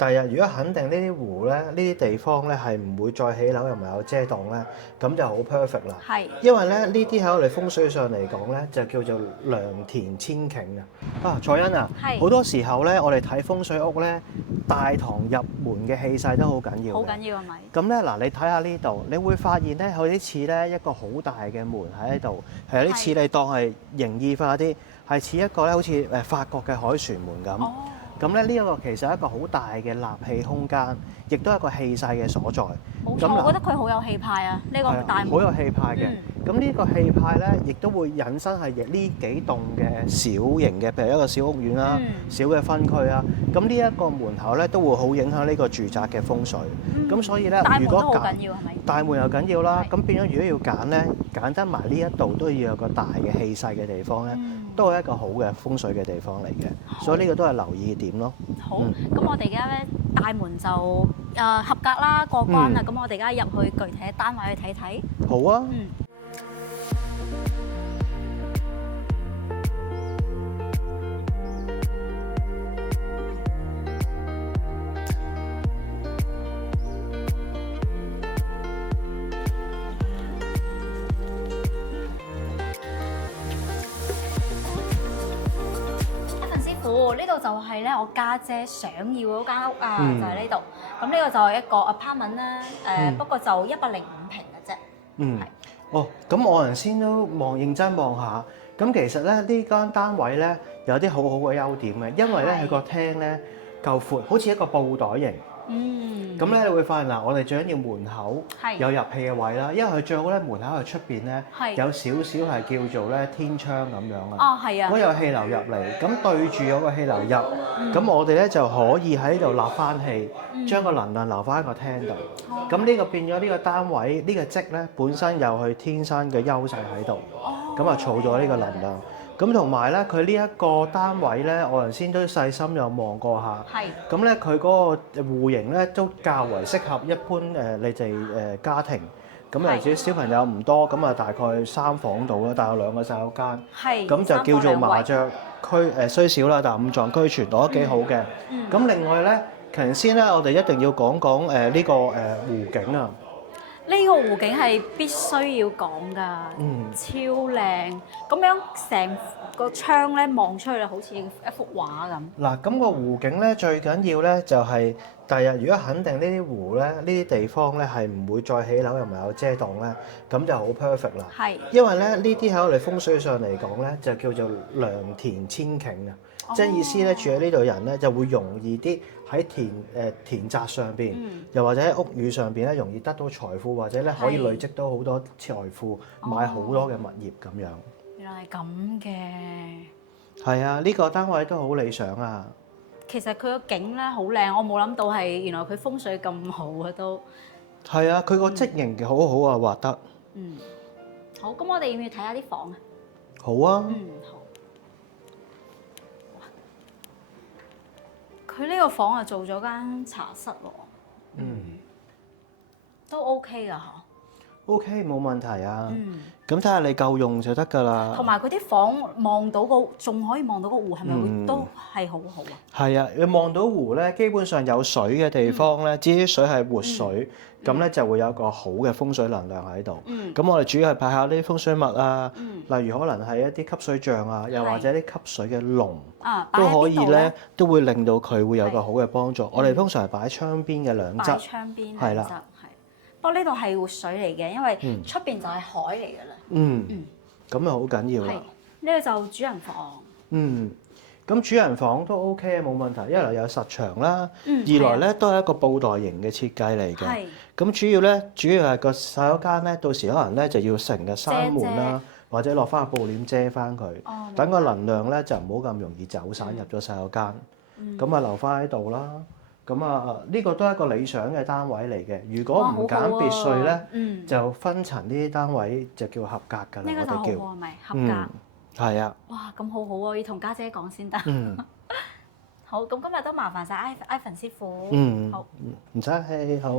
第日如果肯定呢啲湖咧，呢啲地方咧係唔會再起樓又唔係有遮擋咧，咁就好 perfect 啦。係。因為咧呢啲喺我哋風水上嚟講咧，就叫做良田千頃啊。啊，彩欣啊，係好多時候咧，我哋睇風水屋咧，大堂入門嘅氣勢都好緊要嘅。好緊要係咪？咁咧嗱，你睇下呢度，你會發現咧，有啲似咧一個好大嘅門喺度，係有啲似你當係形意化啲，係似一個咧好似法國嘅凱旋門咁。哦。咁咧呢一個其實係一個好大嘅納氣空間，亦都係一個氣勢嘅所在。冇錯，我覺得佢好有氣派啊！呢個大門好有氣派嘅。咁呢個氣派咧，亦都會引申係呢幾棟嘅小型嘅，譬如一個小屋苑啦、小嘅分區啊。咁呢一個門口咧，都會好影響呢個住宅嘅風水。咁所以咧，如果大門都好緊要係咪？大門又緊要啦。咁變咗，如果要揀咧，揀得埋呢一度都要有個大嘅氣勢嘅地方咧，都係一個好嘅風水嘅地方嚟嘅。所以呢個都係留意點咯。好，咁我哋而家咧大門就合格啦，過關啦。咁我哋而家入去具體嘅單位去睇睇。好啊。呢度就係咧我家姐想要嗰間屋啊，就係呢度。咁呢個就係一個 apartment 啦，不過就105平嘅啫。係。哦，咁我頭先都認真望下，咁其實咧呢間單位咧有啲好好嘅優點嘅，因為咧佢個廳咧夠闊，好似一個布袋型。咁咧你會發現嗱，我哋最緊要門口有入氣嘅位啦，因為佢最好咧門口喺出邊咧有少少係叫做咧天窗咁樣啊。哦，係啊。咁有氣流入嚟，咁對住有個氣流入，咁我哋咧就可以喺度立翻氣，將個能量留翻喺個廳度。咁呢個變咗呢個單位呢個積咧本身有佢天生嘅優勢喺度，咁啊儲咗呢個能量。咁同埋咧，佢呢一個單位咧，我頭先都細心有望過下。係。咁咧，佢嗰個戶型咧都較為適合一般你哋家庭。咁尤其小朋友唔多，咁啊大概3房度啦，但有2個洗手間。係。咁就叫做麻雀區雖少啦，但五臟俱全，都幾好嘅。咁另外咧，頭先咧，我哋一定要講講呢個湖景啊。呢個湖景係必須要講㗎，超靚，咁樣成個窗咧望出去好似一幅畫咁。嗱，咁個湖景咧最緊要咧就係第日如果肯定呢啲湖咧，呢啲地方咧係唔會再起樓又唔係有遮擋咧，咁就好 perfect 啦。係。因為咧呢啲喺我哋風水上嚟講咧，就叫做良田千頃啊。即係意思咧，住喺呢度人咧就會容易啲喺田宅上邊，又或者喺屋宇上邊咧，容易得到財富，或者咧可以累積到好多財富，買好多嘅物業咁樣。原來係咁嘅。係啊，呢個單位都好理想啊。其實佢個景咧好靚，我冇諗到係原來佢風水咁好啊都。係啊，佢個積形好好啊，畫得。好，咁我哋要唔要睇下啲房啊？好啊。好。佢呢個房啊，做咗間茶室喎。都 OK 㗎嗬。OK，冇問題啊。咁睇下你夠用就得㗎啦。同埋佢啲房望到仲可以望到個湖，係咪會都係好好啊？係啊，你望到湖咧，基本上有水嘅地方咧，至於水係活水，咁咧就會有一個好嘅風水能量喺度。咁我哋主要係派下啲風水物啊，例如可能係一啲吸水像啊，又或者啲吸水嘅龍，都可以咧，都會令到佢會有個好嘅幫助。我哋通常係擺喺窗邊嘅兩側。擺窗邊兩側，係。不過呢度係活水嚟嘅，因為出邊就係海嚟㗎啦。咁啊好緊要啦。呢個就主人房。咁主人房都 OK 啊，冇問題。一來有實牆啦，二來咧都係一個布袋型嘅設計嚟嘅。咁主要係個洗手間咧，到時可能咧就要成日閂門啦，或者落翻個布簾遮翻佢，等個能量咧就唔好咁容易走散入咗洗手間。咁啊留翻喺度啦。咁啊，呢個都係一個理想嘅單位嚟嘅。如果唔揀別墅咧，就分層呢啲單位就叫合格㗎啦。呢個就好喎，咪合格。係啊。哇，咁好好喎，要同家姐講先得。好，咁今日都麻煩晒Ivan師傅。好，唔使氣，好。